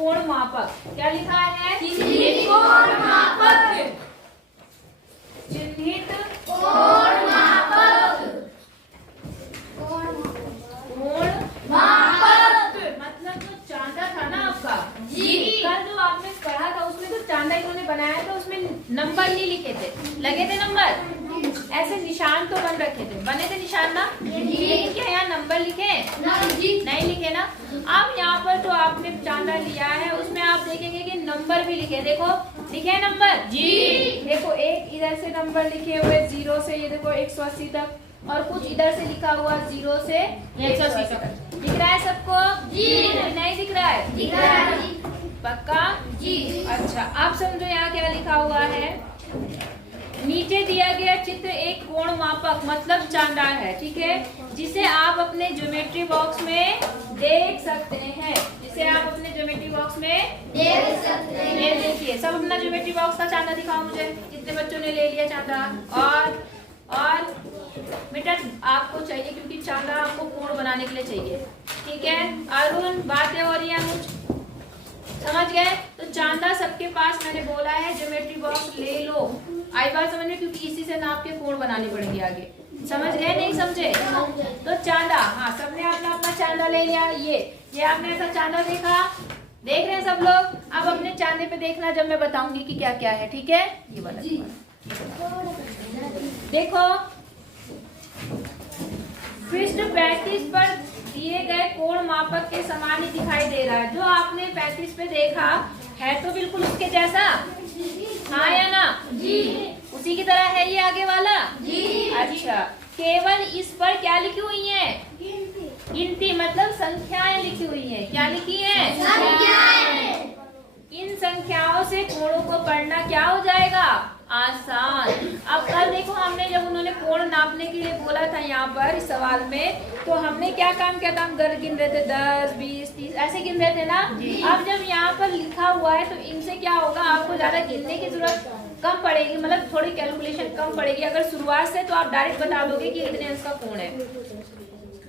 कोण मापक। क्या लिखा है? चिन्हित कोण मापक। चिन्हित कोण मापक। कोण मापक। मतलब जो चांदा था ना आपका, जी। कल जो आपने पढ़ा था उसमें तो चांदा इन्होंने बनाया था, उसमें नंबर नहीं लिखे थे, लगे थे नंबर, ऐसे निशान तो बन रखे थे, बने थे निशान ना, लेकिन क्या यहाँ नंबर लिखे? नहीं लिखे ना। अब यहाँ पर जो आपने चांदा लिया है उसमें आप देखेंगे कि नंबर भी लिखे, देखो लिखे हैं नंबर जी। देखो एक इधर से नंबर लिखे हुए 0 से ये देखो 180 तक, और कुछ इधर से लिखा हुआ 0 से 180 तक। दिख रहा है सबको? जी। नहीं दिख रहा है? दिख रहा है जी। पक्का? जी। अच्छा, आप समझो यहाँ क्या लिखा हुआ है। नीचे दिया गया चित्र एक कोण मापक मतलब चांदा है, ठीक है, जिसे आप अपने ज्योमेट्री बॉक्स में देख सकते हैं, जिसे आप अपने ज्योमेट्री बॉक्स में देख सकते हैं। ये देखिए, सब अपना ज्योमेट्री बॉक्स का चांदा दिखाओ मुझे, कितने बच्चों ने ले लिया चांदा। और बेटा आपको चाहिए क्योंकि चांदा आपको कोण बनाने के लिए चाहिए, ठीक है। अरुण, बातें हो रही है अनुज, समझ गए? तो चांदा सबके पास, मैंने बोला है ज्योमेट्री बॉक्स ले लो, आई बात समझ में, क्योंकि इसी से नाप के कोण बनाने पड़ेंगे आगे। समझ गए नहीं समझे? तो चांदा, हाँ सबने अपना अपना चांदा ले लिया। ये आपने ऐसा चांदा देखा, देख रहे हैं सब लोग? अब अपने चांदे पे देखना जब मैं बताऊंगी कि क्या क्या है, ठीक है। ये वाला देखो, पृष्ठ 35 पर दिए गए कोण मापक के समान ही दिखाई दे रहा है। जो आपने 35 पे देखा है तो बिल्कुल उसके जैसा, हाँ या ना? जी। उसी की तरह है ये आगे वाला? जी। अच्छा, केवल इस पर क्या लिखी हुई है? गिनती मतलब संख्याएं लिखी हुई है। क्या लिखी है? संख्याएं। इन संख्याओं से कोणों को पढ़ना क्या हो जाएगा? आसान। अब कल देखो, हमने जब उन्होंने कोण नापने के लिए बोला था यहाँ पर इस सवाल में, तो हमने क्या काम किया था? हम घर गिन रहे थे, 10, 20, 30 ऐसे गिन रहे थे ना। अब जब यहाँ पर लिखा हुआ है तो इनसे क्या होगा, आपको ज्यादा गिनने की जरूरत कम पड़ेगी, मतलब थोड़ी कैलकुलेशन कम पड़ेगी। अगर शुरुआत से तो आप डायरेक्ट बता दोगे कि इतने अंश का कोण है।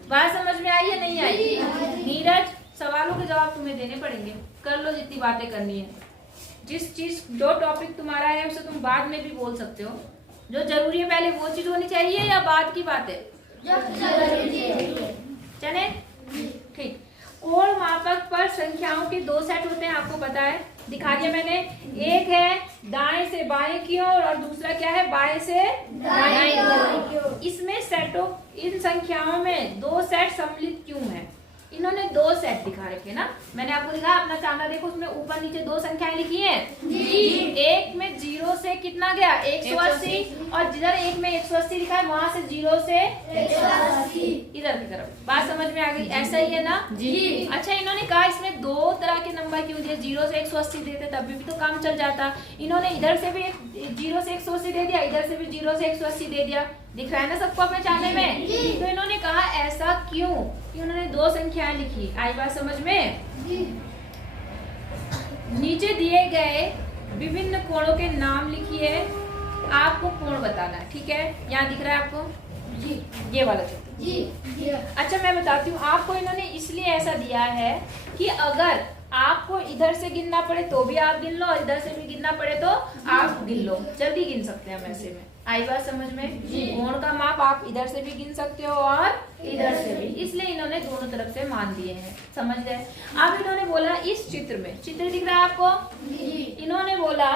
बात समझ में आई या नहीं आई? नीरज, सवालों के जवाब तुम्हें देने पड़ेंगे, कर लो जितनी बातें करनी है। जिस चीज जो टॉपिक तुम्हारा है उसे तुम बाद में भी बोल सकते हो। जो जरूरी है पहले वो चीज होनी चाहिए या बाद की बात है? चले ठीक। कोण मापक पर संख्याओं के 2 सेट होते हैं, आपको पता है, दिखा दिया मैंने। एक है दाएं से बाएं की ओर और दूसरा क्या है? बाएं से दाएं की ओर। इसमें सेटों, इन संख्याओं में 2 सेट सम्मिलित क्यों है? इन्होंने 2 सेट दिखा रखे ना, मैंने आपको दिखा, अपना चांदा देखो, उसमें ऊपर नीचे 2 संख्याएं लिखी हैं। एक में 0 से कितना गया? 180, और जिधर एक में 180 लिखा है वहां से 0 से 180 इधर की तरफ। बात समझ में आ गई? ऐसा ही है ना जी। अच्छा, इन्होंने कहा इसमें 2 तरह के नंबर क्यों दिए? 0 से 180 देते तब भी तो काम चल जाता। इन्होंने इधर से भी 0 से 180 दे दिया, इधर से भी 0 से 180 दे दिया। दिख रहा है ना सबको अपने चांदे में? तो इन्होंने कहा ऐसा क्यों कि उन्होंने 2 संख्याएं लिखी। आई बात समझ में? नीचे दिए गए विभिन्न कोणों के नाम लिखिए, आपको कोण बताना है, ठीक है। यहाँ दिख रहा है आपको? जी, ये वाला चित्र जी। अच्छा, मैं बताती हूँ आपको, इन्होंने इसलिए ऐसा दिया है कि अगर आपको इधर से गिनना पड़े तो भी आप गिन लो, और इधर से भी गिनना पड़े तो आप गिन लो, जल्दी गिन सकते हैं हम ऐसे में। आई बात समझ में? कोण का माप आप इधर से भी गिन सकते हो और इधर से भी, इसलिए इन्होंने दोनों तरफ से मान दिए हैं। समझ गए? अब इन्होंने बोला इस चित्र में, चित्र दिख रहा है आपको? इन्होंने बोला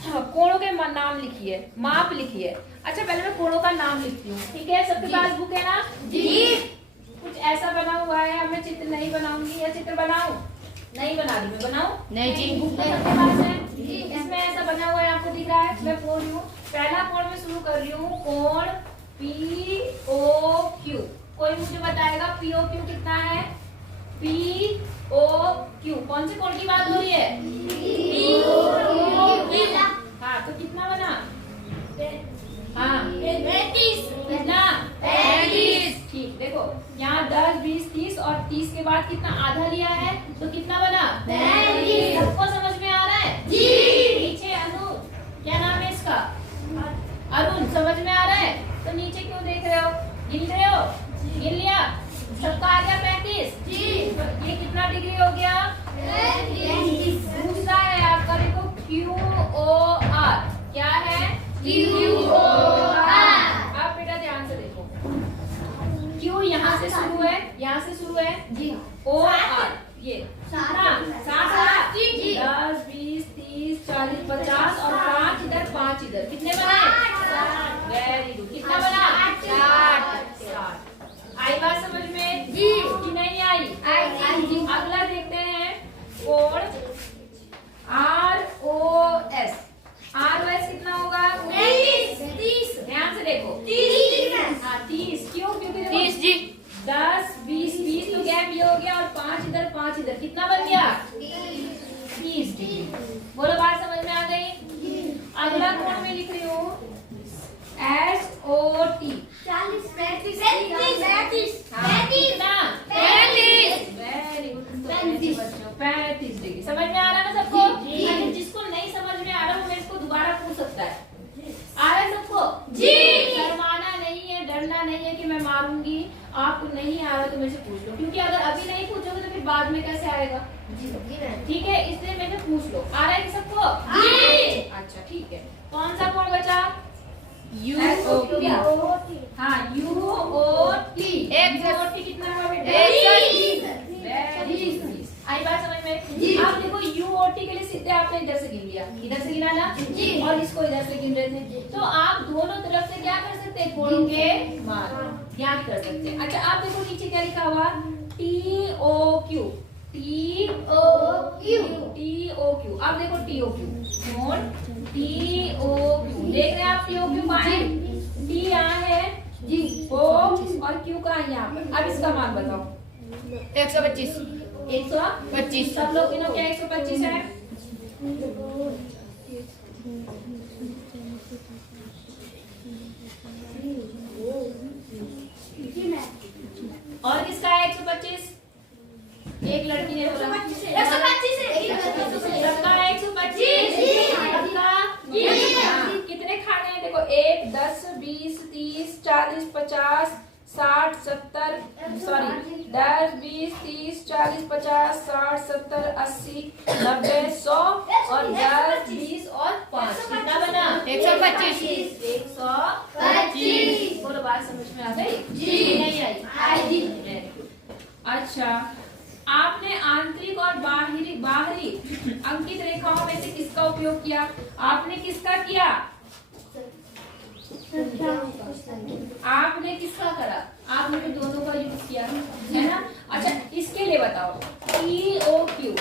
कोणों के नाम लिखिए, माप लिखिए। अच्छा, पहले मैं कोणों का नाम लिखती हूँ, ठीक है। सबके पास बुक है ना? जी। कुछ ऐसा बना हुआ है, अब मैं चित्र नहीं बनाऊंगी, या चित्र बनाऊं? नहीं बना रही, मैं बनाऊं? नहीं जी। बुक तो सबके पास है। इसमें ऐसा बना हुआ है, आपको दिख रहा है? मैं बोल रही हूँ, पहला कोण में शुरू कर रही हूँ, कोण POQ। कोई मुझे बताएगा POQ कितना है? POQ कौन से कोण की बात हो रही है? POQ। हाँ, तो कितना बना? हाँ, 35। कितना? 35। ठीक, देखो यहाँ 10, 20, 30 और 30 के बाद कितना आधा लिया है, तो कितना बना? 35। सबको समझ में आ रहा है? जी। नीचे अनु, क्या नाम है इसका? अरुण, समझ में आ रहा है? तो नीचे क्यों देख रहे हो? गिन रहे हो? गिन लिया? सबका आ गया 35? जी। ये कितना डिग्री हो गया? सात 10 20 30 40 50 और 5 इधर 5 इधर, कितने बने? Very good. कितना बना? 60। आई बात समझ में कि नहीं आई? अगला देखते हैं कोण ROS। ROS कितना होगा? 30। ध्यान से देखो। 30 क्यों? क्योंकि 30 जी। 10 20 20 तो गैप ये हो गया और 5 इधर 5 इधर, कितना बन गया? 30 डिग्री। बोलो बात समझ में आ गई? अगला कोण में लिख रही हूँ SOT। 40 35 कितना? 35। Very good. 35। 35 डिग्री। समझ में आ रहा है ना सबको? जी। अरे जिसको नहीं समझ में आ रहा वो मेरे को दोबारा पूछ सकता है। आ रहा है सबको? जी। शर्माना नहीं है, डरना नहीं है कि मैं मारूंगी। आपको नहीं आ रहा तो मेरे से पूछ लो, क्योंकि अगर अभी नहीं पूछोगे तो फिर बाद में कैसे आएगा? ठीक है, इसलिए मेरे से पूछ लो। आ रहा है कि सबको? जी। अच्छा ठीक है। कौन सा कोण बचा? UOP। हाँ UOT। UOT कितना हुआ बेटा? 130। आई बात समझ में? जी। आप देखो UOT के लिए सीधे आपने इधर से गिन लिया, इधर से गिना ना जी। और इसको इधर से गिन रहे थे, तो आप दोनों तरफ से क्या कर सकते हैं? कोणों के मान ज्ञात कर सकते हैं। अच्छा आप देखो नीचे क्या लिखा हुआ? TOQ। TOQ। अब देखो TOQ कोण TOQ। देख रहे हैं आप TOQ पॉइंट? T यहाँ है जी, O और Q का है यहाँ पर। अब इसका मान बताओ। 125। 125। सब लोग गिनो क्या 125 है? और किसका है 125? एक लड़की ने बोला 125 सबका है 125। सबका? हाँ। कितने खाने हैं? देखो 1 10 20 30 40 50 60 70 सॉरी 10 20 30 40 50 60 70 80 90 100 और 10 20 और 5 कितना बना? 125। 125। बोलो बात समझ में आ गई? जी। नहीं आई? अच्छा आपने आंतरिक और बाहरी अंकित रेखाओं में से किसका उपयोग किया? आपने किसका किया? आपने किसका करा? आपने तो दोनों का यूज किया है ना? अच्छा इसके लिए बताओ TOQ।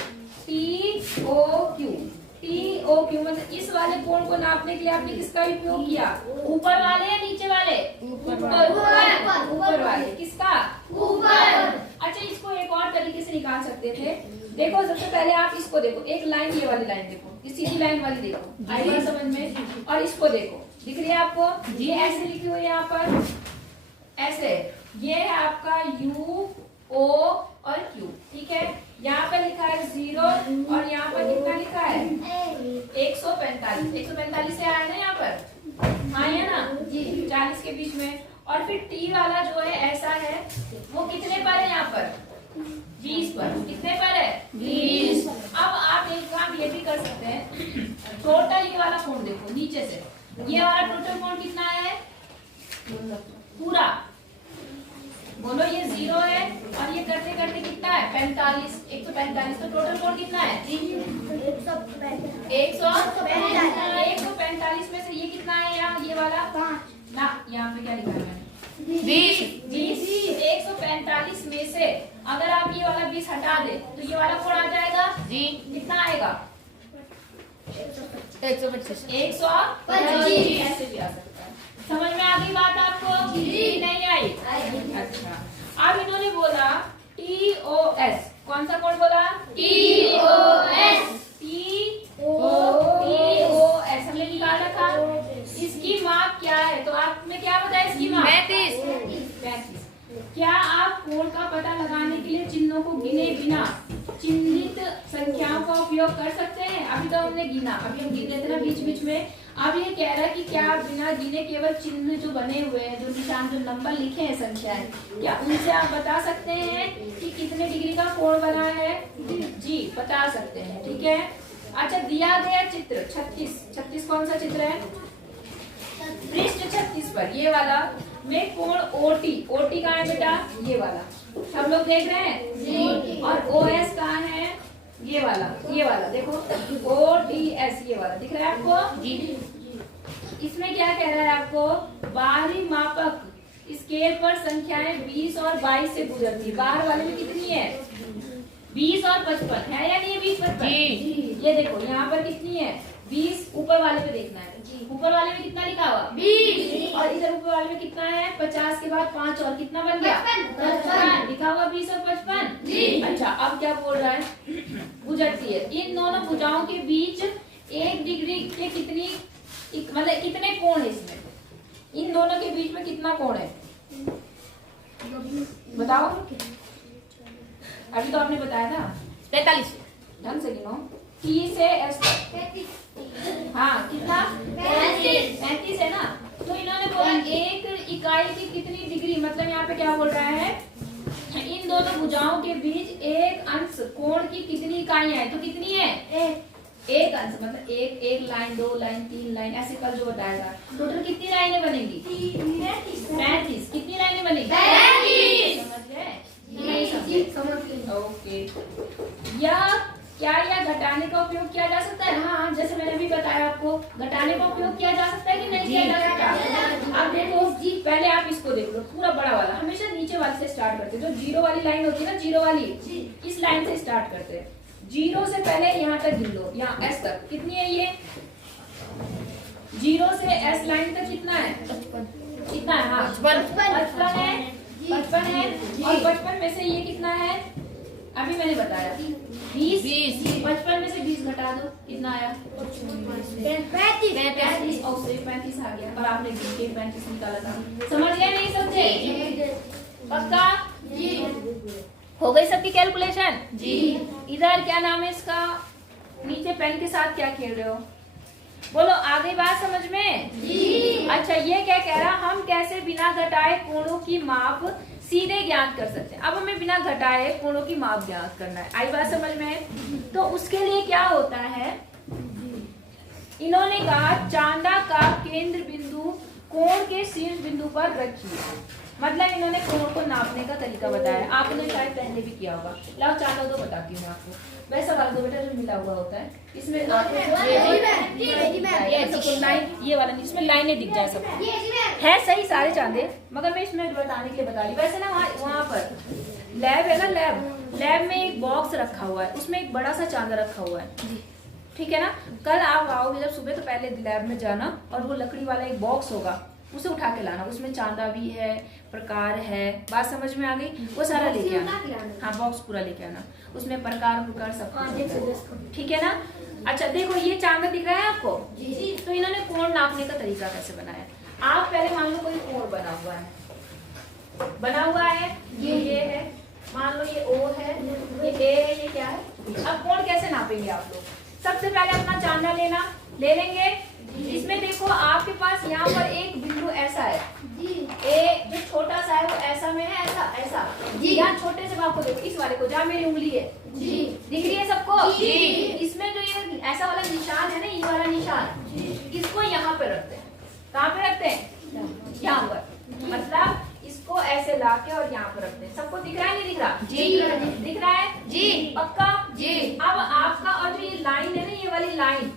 TOQ मतलब इस वाले कोण को नापने के लिए आपने किसका उपयोग किया? ऊपर वाले या नीचे वाले? ऊपर वाले। किसका? ऊपर। अच्छा इसको एक और तरीके से निकाल सकते थे। देखो सबसे पहले आप इसको देखो, एक लाइन ये वाली लाइन देखो, ये सीधी लाइन वाली देखो, आई बात समझ में? और इसको देखो, दिख रही है आपको? ये ऐसे लिखी हुई है यहाँ पर, ऐसे। ये है आपका U O और Q, ठीक है? यहाँ पर लिखा है 0 और यहाँ पर कितना लिखा है? 145। 145 से आया ना यहाँ पर? हाँ है ना जी, 40 के बीच में। और फिर T वाला जो है ऐसा है, वो कितने पर है यहाँ पर? 20 पर। कितने पर है? 20। अब आप एक काम ये भी कर सकते हैं, टोटल ये वाला कोण देखो नीचे से, ये वाला टोटल कोण कितना है? पूरा बोलो ये 0 है और ये करते करते कितना है? 45। 145। तो टोटल कोण कितना है? 145 में से ये कितना है? यहाँ ये वाला 5 ना, यहाँ पे क्या लिखा है? 20। 145 में से अगर आप ये वाला 20 हटा दे तो ये वाला कोण आ जाएगा जी। कितना आएगा? 125। 125। ऐसे भी आ सकता है। समझ में आ गई बात आपको? जी। नहीं आई? अच्छा अब इन्होंने बोला TOS। कौन सा कोण बोला? TOS। TOS हमने निकाल रखा। इसकी माप क्या है? तो आपने क्या बताया इसकी माप? 35। क्या आप कोण का पता लगाने के लिए चिन्हों को गिने बिना चिन्हित संख्याओं का उपयोग कर सकते हैं? अभी तो हमने गिना, अभी हम गिन रहे थे ना बीच बीच में। अब ये कह रहा है कि क्या आप बिना गिने केवल चिन्ह जो बने हुए हैं, जो निशान, जो नंबर लिखे हैं संख्याएं, क्या उनसे आप बता सकते हैं कि कितने डिग्री का कोण बना है? जी बता सकते हैं, ठीक है। अच्छा दिया गया चित्र 36 कौन सा चित्र है? पृष्ठ 36 पर ये वाला में कोण OT कहाँ है बेटा? ये वाला सब लोग देख रहे हैं जी। और OS कहाँ है? ये वाला देखो, ODS ये वाला दिख रहा है आपको जी। इसमें क्या कह रहा है आपको? बाहरी मापक स्केल पर संख्याएं 20 और 22 से गुजरती है। बाहर वाले में कितनी है? 20 और 55 है या नहीं है? 20 55 जी। ये देखो यहाँ पर कितनी है? 20। ऊपर वाले पे देखना है, ऊपर वाले में कितना लिखा हुआ? 20। और इधर ऊपर वाले में कितना है? 50 के बाद 5 और कितना बन गया? 55 लिखा हुआ 20 और 55 जी। अच्छा अब क्या बोल रहा है? गुजरती है। इन दोनों भुजाओं के बीच 1 डिग्री के कितनी मतलब कितने कोण है इसमें? इन दोनों के बीच में कितना कोण है बताओ? अभी तो आपने बताया था 43। ढंग से गिनो। T से S तक हाँ कितना? 35 है ना। तो इन्होंने बोला एक इकाई की कितनी डिग्री, मतलब यहाँ पे क्या बोल रहा है? इन दोनों भुजाओं के बीच एक अंश कोण की कितनी इकाइयां है? तो कितनी है? एक अंश मतलब एक लाइन, 2 लाइन, 3 लाइन, ऐसे कल जो बताएगा। टोटल कितनी लाइनें बनेगी? 35। कितनी लाइनें बनेगी? 35। समझ गए? नहीं समझे? ओके। यह घटाने का उपयोग किया जा सकता है? हाँ जैसे मैंने अभी बताया आपको, घटाने का उपयोग किया जा सकता है कि नहीं किया जा सकता? अब देखो जी, पहले आप इसको देख लो, पूरा बड़ा वाला। हमेशा नीचे वाले से स्टार्ट करते हैं। जो जीरो वाली लाइन होती है ना, जीरो वाली, इस लाइन से स्टार्ट करते हैं। जीरो से पहले यहाँ तक गिन लो, यहाँ S तक कितनी है? ये जीरो से S लाइन तक कितना है? कितना है? हाँ 55 है। 55 है और 55 में से ये कितना है? अभी मैंने बताया 20। 55 में से 20 घटा दो, कितना आया? 35 और से 35 आ गया और आपने गिन के 35 निकाला था। समझ गए नहीं समझे? पक्का? हो गई सबकी कैलकुलेशन? जी। इधर क्या नाम है इसका? नीचे पेन के साथ क्या खेल रहे हो? बोलो, आ गई बात समझ में? जी। अच्छा ये क्या कह रहा? हम कैसे बिना घटाए कोणों की माप सीधे ज्ञात कर सकते हैं। अब हमें बिना घटाए कोणों की माप ज्ञात करना है। आई बात समझ में? तो उसके लिए क्या होता है? इन्होंने कहा चांदा का केंद्र बिंदु कोण के शीर्ष बिंदु पर रखिए। मतलब इन्होंने कोण को नापने का तरीका बताया। आपने शायद पहले भी किया होगा। लाओ चांदा दो, बताती हूँ आपको। वैसा वाला दो बेटा जो मिला हुआ होता है, इसमें लाइन ये वाला नहीं, इसमें लाइनें दिख जाए सब है सही सारे चांदे, मगर मैं इसमें बताने के लिए बता रही। वैसे ना वहाँ पर लैब है ना, लैब में एक बॉक्स रखा हुआ है, उसमें एक बड़ा सा चांदा रखा हुआ है। ठीक है ना? कल आप आओगे जब सुबह, तो पहले लैब में जाना और वो लकड़ी वाला एक बॉक्स होगा, उसे उठा के लाना। उसमें चांदा भी है, प्रकार है। बात समझ में आ गई? वो सारा लेके आना। हाँ बॉक्स पूरा लेके आना, उसमें प्रकार सब। ठीक है ना? अच्छा देखो ये चांदा दिख रहा है आपको? तो इन्होंने कोण नापने का तरीका कैसे बनाया? आप पहले मान लो कोई कोण बना हुआ है, ये है, मान लो ये O है, ये A है, ये क्या है? अब कोण कैसे नापेंगे आप लोग? सबसे पहले अपना चांदा ले लेंगे। इसमें देखो आपके पास यहाँ पर एक बिंदु ऐसा है, ए जो छोटा सा है वो ऐसा में है, ऐसा यहाँ छोटे से भाग को देखो, इस वाले को जहाँ मेरी उंगली है, दिख रही है सबको? इसमें जो ये ऐसा वाला निशान है ना, ये वाला निशान, इसको यहाँ पे रखते हैं। कहाँ पे रखते हैं? यहाँ पर। मतलब इसको ऐसे लाके और यहाँ पर रखते हैं। सबको दिख रहा है नहीं दिख रहा? दिख रहा है? पक्का? अब आपका और जो ये लाइन है ना, ये वाली लाइन,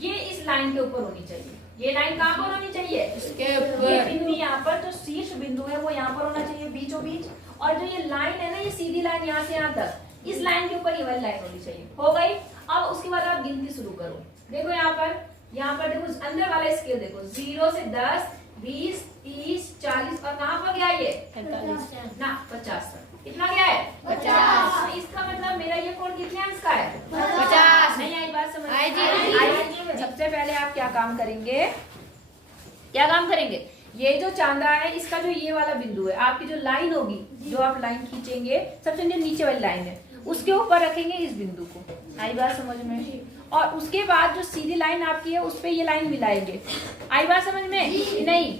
ये इस लाइन के ऊपर होनी चाहिए। ये लाइन कहाँ पर होनी चाहिए? इसके ऊपर। ये बिंदु यहाँ पर, जो शीर्ष बिंदु है वो यहाँ पर होना चाहिए, बीचों बीच। और जो ये लाइन है ना, ये सीधी लाइन यहाँ से यहाँ तक, इस लाइन के ऊपर ये वाली लाइन होनी चाहिए। हो गई? अब उसके बाद आप गिनती शुरू करो। देखो यहाँ पर देखो अंदर वाला स्केल देखो, 0 से 10, 20, 30, 40 और कहाँ पर गया ये? 50 तक। कितना गया है? 50। तो इसका मतलब मेरा ये कोण कितने अंश का है? 50। नहीं आई बात समझ? आई जी। सबसे पहले आप क्या काम करेंगे? ये जो चांदा है, इसका जो ये वाला बिंदु है, आपकी जो लाइन होगी, जो आप लाइन खींचेंगे, सबसे नीचे वाली लाइन है, उसके ऊपर रखेंगे इस बिंदु को। आई बात समझ में? और उसके बाद जो सीधी लाइन आपकी है, उस पे ये लाइन मिलाएंगे। आई बात समझ में? नहीं।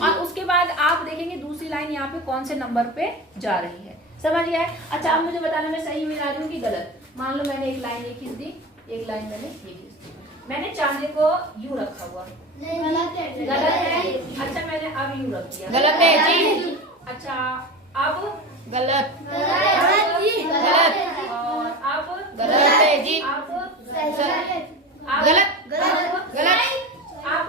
और उसके बाद आप देखेंगे दूसरी लाइन यहाँ पे कौन से नंबर पे जा रही है। समझ गए? अच्छा आप मुझे बताना मैं सही मिला रही हूँ कि गलत। मान लो मैंने एक लाइन ये खींच दी, एक लाइन मैंने ये खींच दी, मैंने चांदे को यूं रखा हुआ, गलत है? अच्छा मैंने अब यूं रख दिया, गलत है जी। अच्छा अब गलत गलत। और अब गलत है जी। आप गलत गलत गलत आप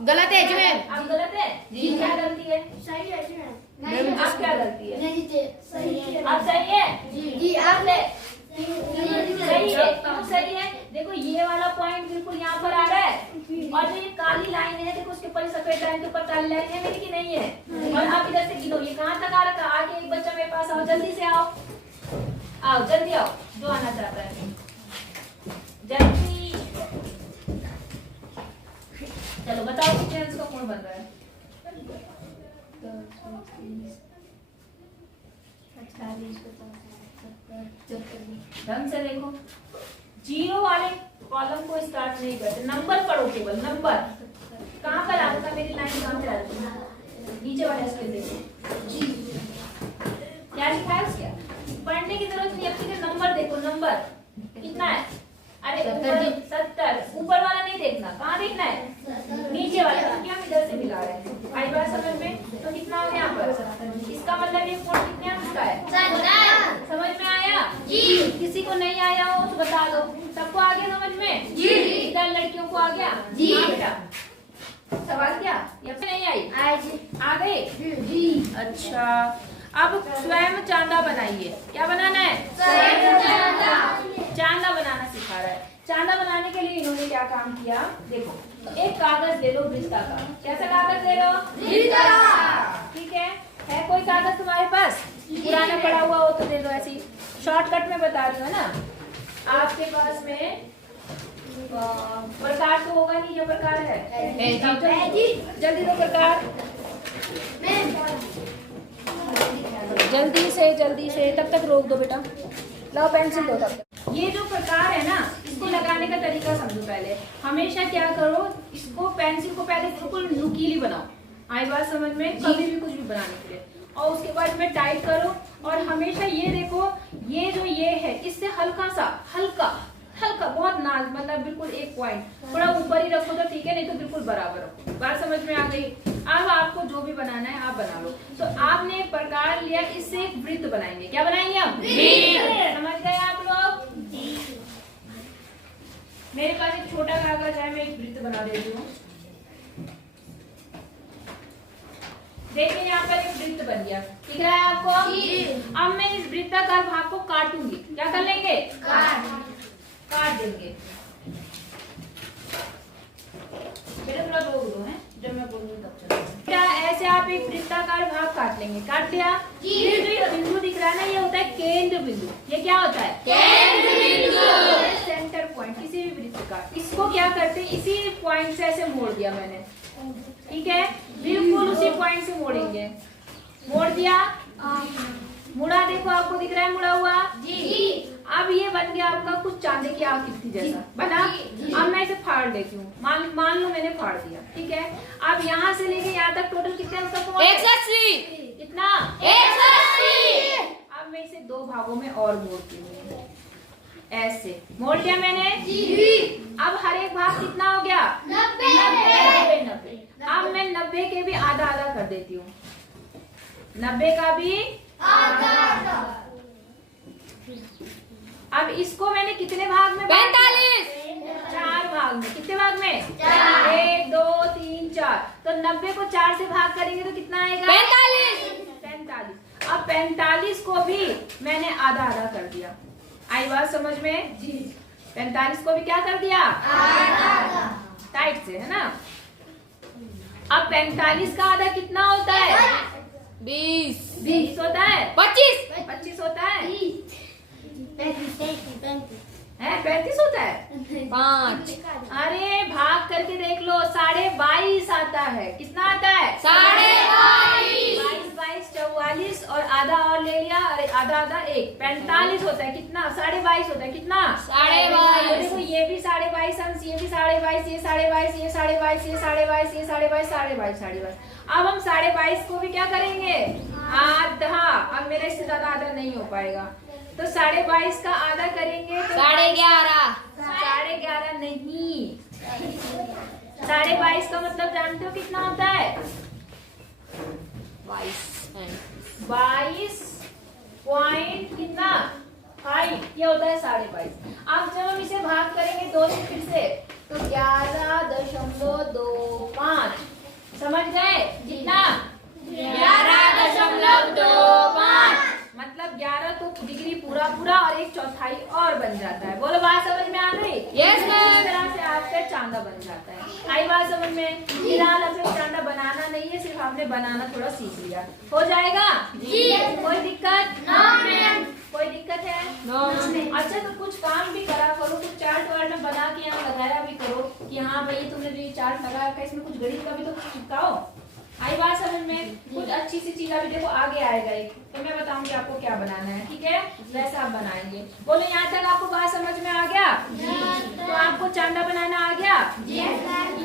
गलत है जी मैम। आप गलत है जी। क्या गलती है? मैम आप क्या गलती है? सही है आप सही है? जी आप ले सही है। क्यों सही है? देखो ये वाला पॉइंट बिल्कुल यहाँ पर आ रहा है और जो ये काली लाइन है देखो उसके ऊपर सफेद लाइन के ऊपर काली लाइन है मेरी की नहीं है। और आप इधर से गिनो ये कहाँ तक आ रखा? आगे एक बच्चा मेरे पास आओ जल्दी से आओ जल्दी आओ जो आना चाहता है जल्दी। चलो बताओ कितने अंश का कोण बन रहा है? ढंग से देखो जीरो वाले कॉलम को स्टार्ट नहीं करते। नंबर पढ़ो केवल नंबर। कहाँ पर आता मेरी लाइन कहाँ पे आती है? नीचे वाले स्केल देखो क्या लिखा है उसका? पढ़ने की जरूरत नहीं है अपने नंबर देखो। नंबर कितना है? अरे 70। ऊपर वाला नहीं देखना। कहाँ देखना है? नीचे वाला। क्योंकि हम इधर से मिला रहे हैं। आई बात समझ में? तो कितना हो गया यहाँ पर? इसका मतलब ये कोण कितने अंश का है? समझ में आया? जी। किसी को नहीं आया हो तो बता दो। सबको आ गया समझ में? जी। इधर लड़कियों को आ गया? जी। बेटा सवाल क्या या फिर नहीं आई? आ गए? जी। अच्छा अब स्वयं चांदा बनाइए। क्या बनाना है? चांदा बनाना सिखा रहा है। चांदा बनाने के लिए इन्होंने क्या काम किया देखो। एक कागज ले लो वृत्ताकार। कैसा कागज ले लो? ठीक है कोई कागज तुम्हारे पास पुराना पड़ा हुआ हो तो दे दो। ऐसी शॉर्टकट में बता रही हूँ ना। आपके पास में प्रकार तो होगा नहीं। जो प्रकार है जल्दी दो प्रकार। जल्दी से तब तक रोक दो बेटा। लाओ पेंसिल दो तब तक। ये जो प्रकार है ना इसको लगाने का तरीका समझो। पहले हमेशा क्या करो इसको पेंसिल को पहले बिल्कुल नुकीली बनाओ। आई बात समझ में? कभी भी कुछ भी बनाने के लिए। और उसके बाद में टाइट करो और हमेशा ये देखो ये जो ये है इससे हल्का बहुत नाज मतलब बिल्कुल एक पॉइंट थोड़ा ऊपर ही रखो तो ठीक है नहीं तो बिल्कुल बराबर रखो। बात समझ में आ गई? अब आपको जो भी बनाना है आप बना लो। तो आपने प्रकार लिया इससे एक वृत्त बनाएंगे। क्या बनाएंगे हम? समझ गए आप लोग? मेरे पास एक छोटा कागज है मैं एक वृत्त बना देती हूँ। देखिए यहाँ पर एक वृत्त बन गया। दिख रहा है आपको? अब मैं इस वृत्ताकार भाग को काटूंगी। क्या कर लेंगे? काट देंगे। मेरे थोड़ा रोक दो है जब मैं बोलूंगी तब चलो। ऐसे आप एक वृत्ताकार भाग काट लेंगे। काट लिया? ये जो ये बिंदु दिख रहा है ना ये होता है केंद्र बिंदु। ये क्या होता है? केंद्र बिंदु। सेंटर पॉइंट किसी भी वृत्त का। इसको क्या करते हैं इसी पॉइंट से ऐसे मोड़ दिया मैंने। ठीक है बिल्कुल उसी पॉइंट से मोड़ेंगे। मोड़ दिया मुड़ा देखो आपको दिख रहा है मुड़ा हुआ? जी। अब ये बन गया आपका कुछ चांदी की आकृति जैसा बना। अब मैं इसे फाड़ लेती हूँ। मान लो मैंने फाड़ दिया। ठीक है अब यहाँ से लेके यहाँ तक टोटल कितने अंक तक? 180। कितना? 180। अब मैं इसे दो भागों में और मोड़ती हूँ। ऐसे मोड़ लिया मैंने। जी। अब हर एक भाग कितना हो गया? 90। अब मैं 90 के भी आधा आधा कर देती हूँ। 90 का भी आधा। अब इसको मैंने कितने भाग में? 45। 4 भाग में। कितने भाग में? 1 2 3 4। तो 90 को 4 से भाग करेंगे तो कितना आएगा? 45। अब 45 को भी मैंने आधा आधा कर दिया। आई बात समझ में? जी। 45 को भी क्या कर दिया? आधा। टाइट से है ना। अब 45 का आधा कितना होता है? 20 होता है? 25 होता है? 35 होता है? 5। अरे भाग करके देख लो 22.5 आता है। कितना आता है? 22.5। 22 44 और आधा और ले लिया। अरे आधा 1 45 होता है। कितना? 22.5 होता है। कितना? 22.5। देखो ये भी 22.5 अंश ये भी 22.5 ये 22.5 ये 22.5 ये 22.5 ये 22.5 22.5। अब हम 22.5 को भी क्या करेंगे? आधा। अब मेरा इससे ज्यादा आधा नहीं हो पाएगा तो 22.5 का आधा करेंगे तो 11.5। 11.5 नहीं 22.5 का मतलब जानते हो कितना होता है? 22 पॉइंट कितना 5, ये होता है 22.5। अब जब हम इसे भाग करेंगे 2 से फिर से तो 11.25 समझ गए कितना 11.25 मतलब 11 तो डिग्री पूरा पूरा और 1/4 और बन जाता है। बोलो बात समझ में आ गई? Yes, ma'am. इस तरह से आपका चांदा बन जाता है। आई बात समझ में? फिलहाल हमें चांदा बनाना नहीं है, सिर्फ हमने बनाना थोड़ा सीख लिया। हो जाएगा जी। कोई दिक्कत? No, ma'am. कोई दिक्कत है? No, ma'am. अच्छा तो कुछ काम भी करा करो, कुछ चार्ट वार्ट में बना के यहाँ लगाया भी करो कि हाँ भाई तुमने जो ये चार्ट लगाया था इसमें कुछ गणित का भी तो चिपकाओ। आई बात समझ में? कुछ अच्छी सी चीज अभी देखो आगे आएगा एक, तो मैं बताऊंगी आपको क्या बनाना है, ठीक है? वैसा आप बनाएंगे। बोलो यहाँ तक आपको बात समझ में आ गया? तो आपको चांदा बनाना आ गया? कि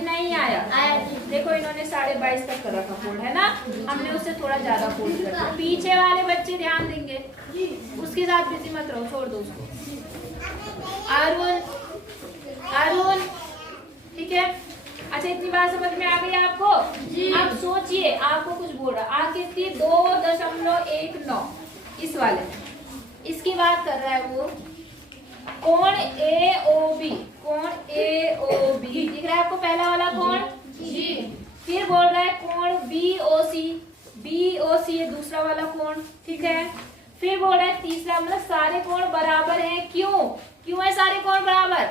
नहीं आया? देखो इन्होंने 22.5 तक कर रखा फोल्ड, है ना? हमने उससे थोड़ा ज्यादा फोल्ड कर दिया। पीछे वाले बच्चे ध्यान देंगे, उसके साथ बिजी मत रहो, छोड़ दो उसको। अरुण ठीक है? अच्छा इतनी बात समझ में आ गई आपको? अब सोचिए आपको कुछ बोल रहा, आगे थी 2.19 इस वाले, इसकी बात कर रहा है वो। कोण AOB, कोण AOB दिख रहा है आपको पहला वाला कोण? फिर बोल रहा है कोण BOC, BOC ये दूसरा वाला कोण, ठीक है? फिर बोल रहा है तीसरा, मतलब सारे कोण बराबर हैं। क्यों है सारे कोण बराबर?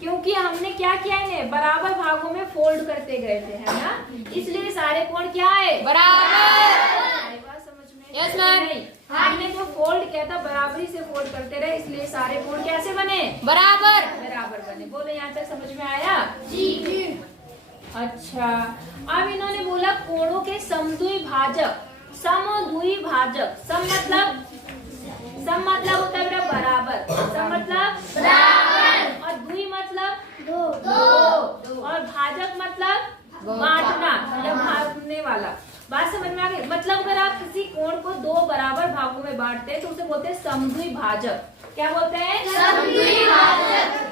क्योंकि हमने क्या किया है, बराबर भागों में फोल्ड करते गए थे, है ना? इसलिए सारे कोण क्या है? बराबर। बात समझ में? Yes, ma'am. नहीं, हमने जो फोल्ड किया था बराबरी से फोल्ड करते रहे, इसलिए सारे कोण कैसे बने? बराबर बने। बोलो यहाँ तक समझ में आया? जी। अच्छा अब इन्होंने बोला कोणों के समद्विभाजक। सम मतलब होता है बेटा बराबर, सम मतलब बराबर, और द्वि मतलब दो, और भाजक मतलब बांटना या भागने वाला। बात समझ में आ गई? मतलब अगर आप किसी कोण को 2 बराबर भागों में बांटते हैं तो उसे बोलते हैं समद्विभाजक। क्या बोलते हैं? समद्विभाजक।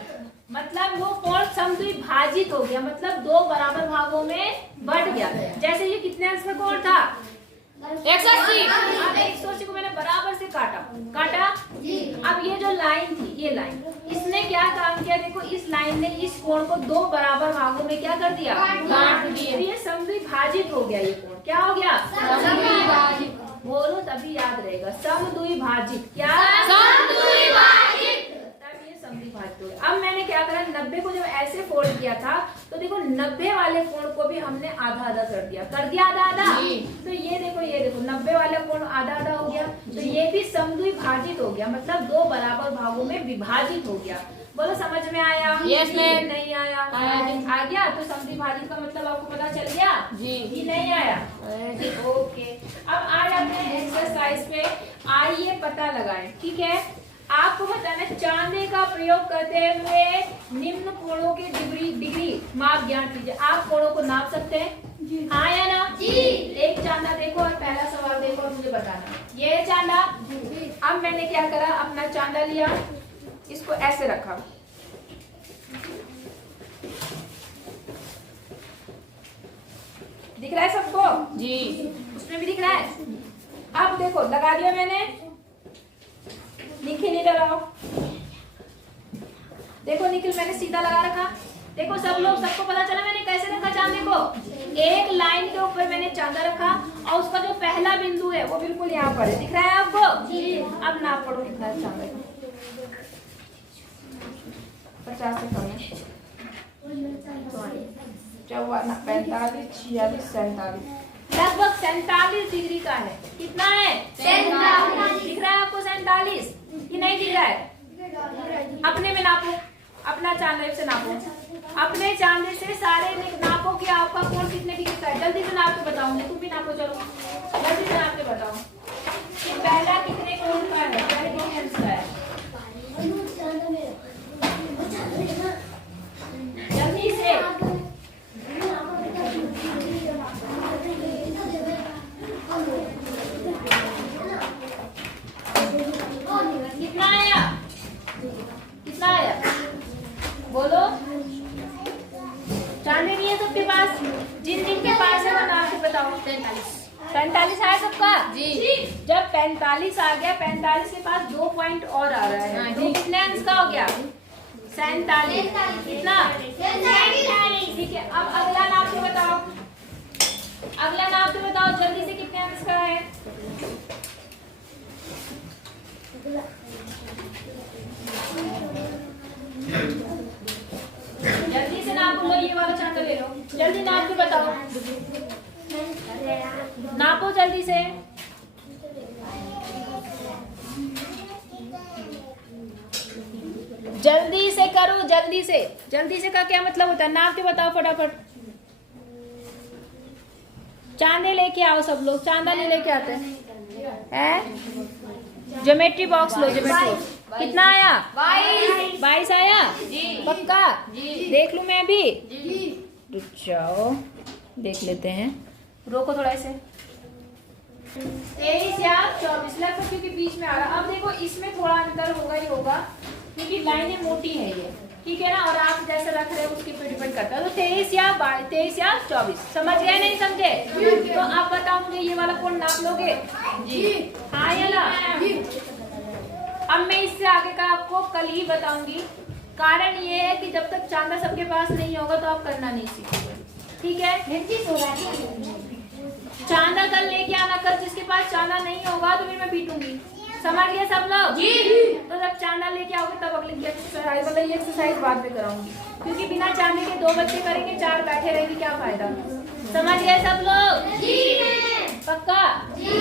मतलब वो कोण समद्विभाजित हो गया, मतलब 2 बराबर भागों में बट गया। जैसे ये कितने अंश का कोण था? 180। अब 180 को मैंने बराबर से काटा। अब ये जो लाइन थी, ये लाइन, इसने क्या काम किया? देखो इस लाइन ने इस कोण को 2 बराबर भागों में क्या कर दिया? बांट दिया। ये समद्विभाजित हो गया। ये कोण क्या हो गया? समद्विभाजित। बोलो तभी याद रहेगा, समद्विभाजित। क्या? समद्विभाजित। तब ये समद्विभाजित हो गया। अब मैंने क्या करा, 90 को जब ऐसे फोल्ड किया था तो देखो 90 वाले कोण को भी हमने आधा आधा कर दिया आधा। तो ये देखो 90 वाला कोण आधा आधा हो गया, तो ये भी समद्विभाजित हो गया, मतलब 2 बराबर भागों में विभाजित हो गया। बोलो समझ में आया? Yes, ma'am. नहीं आया? आ गया? तो समद्विभाजित का मतलब आपको पता चल गया जी। कि नहीं आया? ओके अब आ जाते हैं एक्सरसाइज पे। आइए पता लगाएं, ठीक है? आपको बताना चांदे का प्रयोग करते हुए निम्न कोणों के डिग्री माप ज्ञान कीजिए। आप कोणों को नाप सकते हैं? हाँ या ना? जी। एक चांदा देखो और पहला सवाल देखो और मुझे बताना। ये है चांदा। अब मैंने क्या करा, अपना चांदा लिया, इसको ऐसे रखा, दिख रहा है सबको? जी। उसमें भी दिख रहा है। अब देखो लगा दिया मैंने, निखिल इधर आओ, देखो निखिल मैंने सीधा लगा रखा। देखो सबको पता चला मैंने कैसे रखा चांदे को। एक लाइन के ऊपर मैंने चांदा रखा और उसका जो पहला बिंदु है वो बिल्कुल यहाँ पर है, दिख रहा है आपको? अब नाप पढ़ो कितना है चांदा का। 50 से कम है, 54, 45, 46, 47, लगभग 47 डिग्री का है। कितना है? 47। दिख रहा है आपको 47 कि नहीं दिख रहा है? अपने में नापो, अपना चांदे से नापो, अपने चांदे से सारे नापो कि आपका कोण कितने डिग्री का है। जल्दी से नाप के बताऊंगी, तुम भी नापो, चलो जल्दी से नाप के बताओ कि पहला कितने कोण का है, पहले कितने अंश का है। जल्दी से कितना आया? कितना आया? बोलो। चांदे नहीं है सबके पास? जिन जिन के पास है वो नाम के बताओ। 45 आया सबका? जी। जब 45 आ गया, 45 के पास 2 पॉइंट और आ रहा है, तो कितने अंक का हो गया? 47। कितना? ठीक है, अब अगला नाप के बताओ, अगला नाप के बताओ जल्दी से, कितने अंक का है? जल्दी से नाप लो, ये वाला चांदा ले लो, जल्दी नाप के बताओ, नापो जल्दी से। जल्दी से करो, जल्दी से। जल्दी से का क्या मतलब होता है? नाप के बताओ फटाफट। चांदे लेके आओ सब लोग, चांदा नहीं लेके आते हैं? ज्योमेट्री बॉक्स लो, ज्योमेट्री। कितना आया? 22 आया? पक्का? देख लूं मैं भी? रुक जाओ, देख लेते हैं, रोको थोड़ा ऐसे। 23 या 24 लगभग, क्योंकि बीच में आ रहा। अब देखो इसमें थोड़ा अंतर होगा ही होगा, क्योंकि लाइनें मोटी है ये, ठीक है ना, और आप जैसे रख रहे हो उसके पे डिपेंड करता है। तो 23 या 24, समझ गए नहीं समझे? तो आप बताओ मुझे, ये वाला कौन नाप लोगे? जी हाँ या ना? अब मैं इससे आगे का आपको कल ही बताऊंगी। कारण ये है कि जब तक चांदा सबके पास नहीं होगा तो आप करना नहीं सीखोगे, ठीक है? चांदा कल लेके आना, कल जिसके पास चांदा नहीं होगा तो फिर मैं पीटूंगी, समझ गए सब लोग? जी। तो जब चांदा लेके आओगे तब अगली एक्सरसाइज, मतलब ये एक्सरसाइज बाद में कराऊंगी, क्योंकि बिना चांदे के 2 बच्चे करेंगे, 4 बैठे रहेंगे, क्या फायदा? समझ गए सब लोग? जी। पक्का? जी।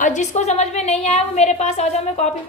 और जिसको समझ में नहीं आया वो मेरे पास आ जाओ, मैं कॉपी